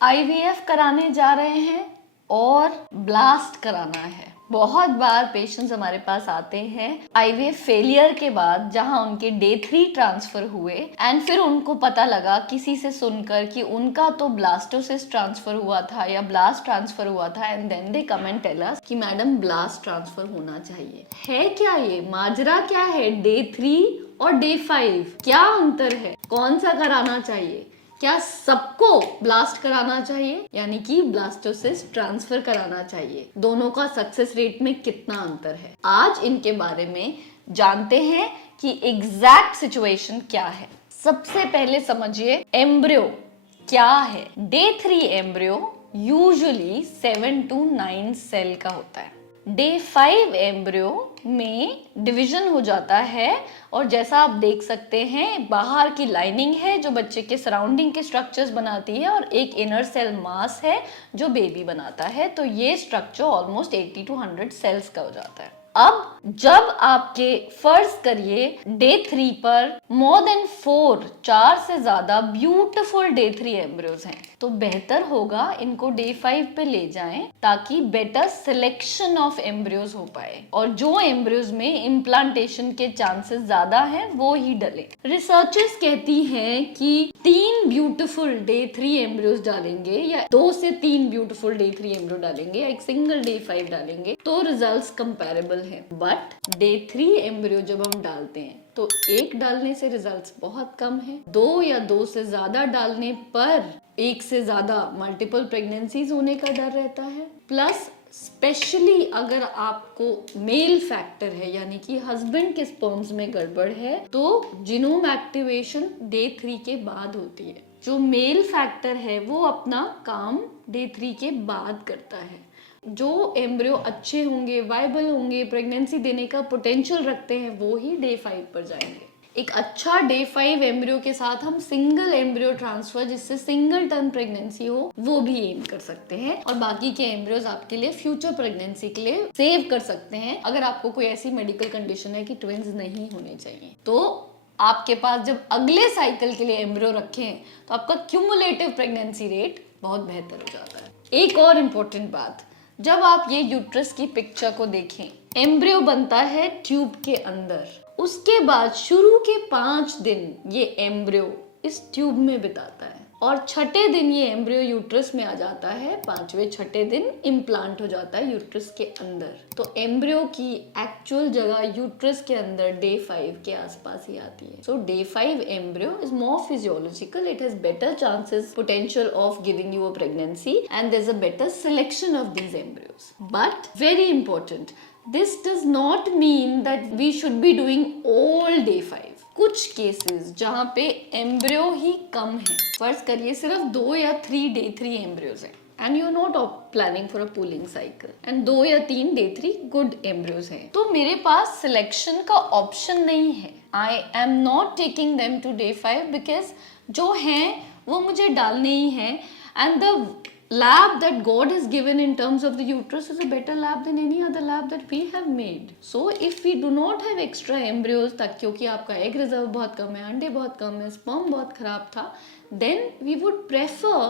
IVF कराने जा रहे हैं और ब्लास्ट कराना है। बहुत बार पेशेंट्स हमारे पास आते हैं आईवीएफ फेलियर के बाद, जहां उनके डे 3 ट्रांसफर हुए एंड फिर उनको पता लगा किसी से सुनकर कि उनका तो ब्लास्टोसिस्ट ट्रांसफर हुआ था या ब्लास्ट ट्रांसफर हुआ था, and then they come and tell us कि मैडम ब्लास्ट ट्रांसफर होना चाहिए। है क्या ये माजरा? क्या है डे 3 और डे 5? क्या अंतर है? कौन सा कराना चाहिए? क्या सबको ब्लास्ट कराना चाहिए यानी कि ब्लास्टोसिस्ट ट्रांसफर कराना चाहिए? दोनों का सक्सेस रेट में कितना अंतर है? आज इनके बारे में जानते हैं कि एग्जैक्ट सिचुएशन क्या है। सबसे पहले समझिए एम्ब्रियो क्या है। Day 3 embryo usually 7 to 9 cell का होता है। डे 5 एम्ब्रियो में डिवीजन हो जाता है और जैसा आप देख सकते हैं बाहर की लाइनिंग है जो बच्चे के सराउंडिंग के स्ट्रक्चर्स बनाती है और एक इनर सेल मास है जो बेबी बनाता है। तो ये स्ट्रक्चर ऑलमोस्ट 80 to 100 सेल्स का हो जाता है। अब जब आपके फर्ज करिए डे 3 पर मोर देन 4 से ज्यादा ब्यूटीफुल डे 3 एम्ब्रियोज हैं, तो बेहतर होगा इनको डे 5 पे ले जाएं ताकि बेटर सिलेक्शन ऑफ एम्ब्रियोज हो पाए और जो एम्ब्रियोज में इम्प्लांटेशन के चांसेस ज्यादा हैं वो ही डले। रिसर्चर्स कहती हैं कि 3 ब्यूटीफुल डे 3 एम्ब्रियोज डालेंगे या 2 से 3 ब्यूटीफुल डे 3 एम्ब्रियो डालेंगे या एक सिंगल डे 5 डालेंगे तो रिजल्ट्स कंपैरेबल हैं। बट डे 3 एम्ब्रियो जब हम डालते हैं तो एक डालने से रिजल्ट्स बहुत कम है। 2 या 2 से ज्यादा डालने पर एक से ज्यादा मल्टीपल प्रेगनेंसीज होने का डर रहता है। प्लस स्पेशली अगर आपको मेल फैक्टर है यानी कि हस्बैंड के स्पर्म्स में गड़बड़ है तो जीनोम एक्टिवेशन डे 3 के बाद होती है। जो मेल फैक्टर है वो अपना काम डे 3 के बाद करता है। जो एम्ब्रियो अच्छे होंगे, वाइबल होंगे, प्रेगनेंसी देने का पोटेंशियल रखते हैं वो ही डे 5 पर जाएंगे। एक अच्छा डे 5 एम्ब्रियो के साथ हम सिंगल एम्ब्रियो ट्रांसफर जिससे सिंगल टर्न प्रेगनेंसी हो वो भी एम कर सकते हैं और बाकी के एम्ब्रियोज आपके लिए फ्यूचर प्रेगनेंसी के लिए सेव कर सकते हैं। अगर आपको कोई ऐसी मेडिकल कंडीशन है कि ट्विंस नहीं होने चाहिए तो आपके पास जब अगले साइकिल के लिए एम्ब्रियो रखें तो आपका क्यूमुलेटिव प्रेगनेंसी रेट बहुत बेहतर हो जाता है। एक और इम्पोर्टेंट बात, जब आप ये यूट्रस की पिक्चर को देखें, एम्ब्रियो बनता है ट्यूब के अंदर। उसके बाद शुरू के 5 दिन ये एम्ब्रियो इस ट्यूब में बिताता है और छठे दिन ये एम्ब्रियो यूट्रस में आ जाता है। 5वें छठे दिन इम्प्लांट हो जाता है यूट्रस के अंदर। तो एम्ब्रियो की एक्चुअल जगह यूट्रस के अंदर डे 5 के आसपास ही आती है। So day 5 embryo is more physiological, it has better chances potential of giving you a pregnancy and there is a better selection of these embryos. But very important, this does not mean that we should be doing all day 5. कुछ cases जहां पे embryo ही कम है, फर्ज करिए सिर्फ 2 या 3 day 3 embryos हैं and you not planning for a pooling cycle and 2 या 3 डे 3 गुड एम्ब्रियोज हैं, तो मेरे पास सिलेक्शन का ऑप्शन नहीं है। I am not taking them to day 5 because जो हैं वो मुझे डालने ही हैं and the lab that God has given in terms of the uterus is a better lab than any other lab that we have made. So if we do not have extra embryos तक क्योंकि आपका egg reserve बहुत कम है, अंडे बहुत कम है, sperm बहुत खराब था, then we would prefer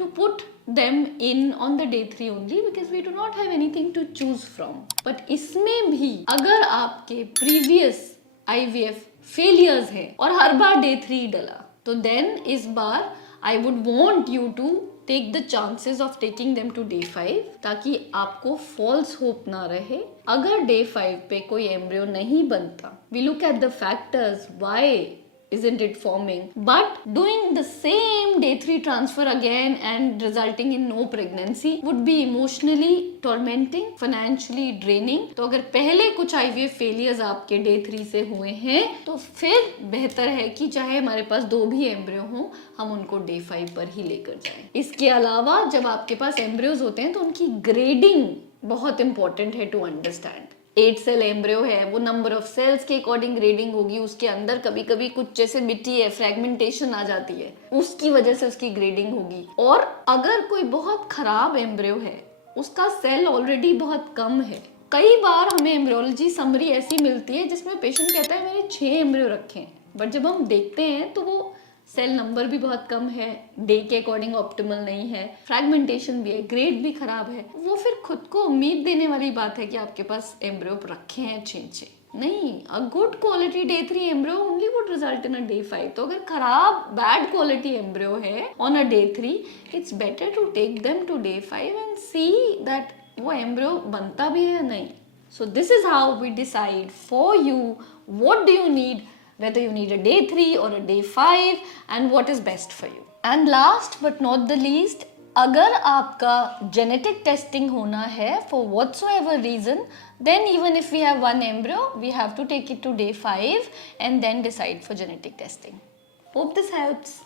to put them in on the day 3 only because we do not have anything to choose from. But इसमें भी अगर आपके previous IVF failures हैं और हर बार day 3 डला तो then इस बार I would want you to take the chances of taking them to day 5 ताकि आपको false hope ना रहे। अगर day 5 पे कोई एम्ब्रियो नहीं बनता, we look at the factors why isn't it forming, but doing the same day 3 transfer again and resulting in no pregnancy would be emotionally tormenting, financially draining। तो अगर पहले कुछ IVF failures आपके day 3 से हुए हैं तो फिर बेहतर है कि चाहे हमारे पास 2 भी एम्ब्रियो हों हम उनको day 5 पर ही लेकर जाएं। इसके अलावा जब आपके पास एम्ब्रियोज होते हैं तो उनकी ग्रेडिंग बहुत इंपॉर्टेंट है टू अंडरस्टैंड। 8 सेल एम्ब्रियो है वो नंबर ऑफ सेल्स के अकॉर्डिंग ग्रेडिंग होगी, उसके अंदर कभी कभी कुछ जैसे मिट्टी है फ्रेगमेंटेशन आ जाती है उसकी वजह से उसकी ग्रेडिंग होगी। और अगर कोई बहुत खराब एम्ब्रियो है उसका सेल ऑलरेडी बहुत कम है, कई बार हमें एम्ब्रियोलॉजी समरी ऐसी मिलती है जिसमें पेशेंट कहता है मैंने 6 एम्ब्रियो रखे हैं, बट जब हम देखते हैं तो वो सेल नंबर भी बहुत कम है, डे के अकॉर्डिंग ऑप्टिमल नहीं है, फ्रैगमेंटेशन भी है, ग्रेड भी खराब है, वो फिर खुद को उम्मीद देने वाली बात है कि आपके पास एम्ब्रियो रखे हैं अच्छे। नहीं, a good quality day 3 embryo only would result in a day 5। तो अगर खराब बैड क्वालिटी एम्ब्रियो है on a day 3, it's better to take them to day 5 and see that वो एम्ब्रियो बनता भी है या नहीं। So this is how we decide for you what do you need, whether you need a day 3 or a day 5 and what is best for you. And last but not the least, अगर आपका genetic testing होना है for whatsoever reason, then even if we have one embryo, we have to take it to day 5 and then decide for genetic testing. Hope this helps.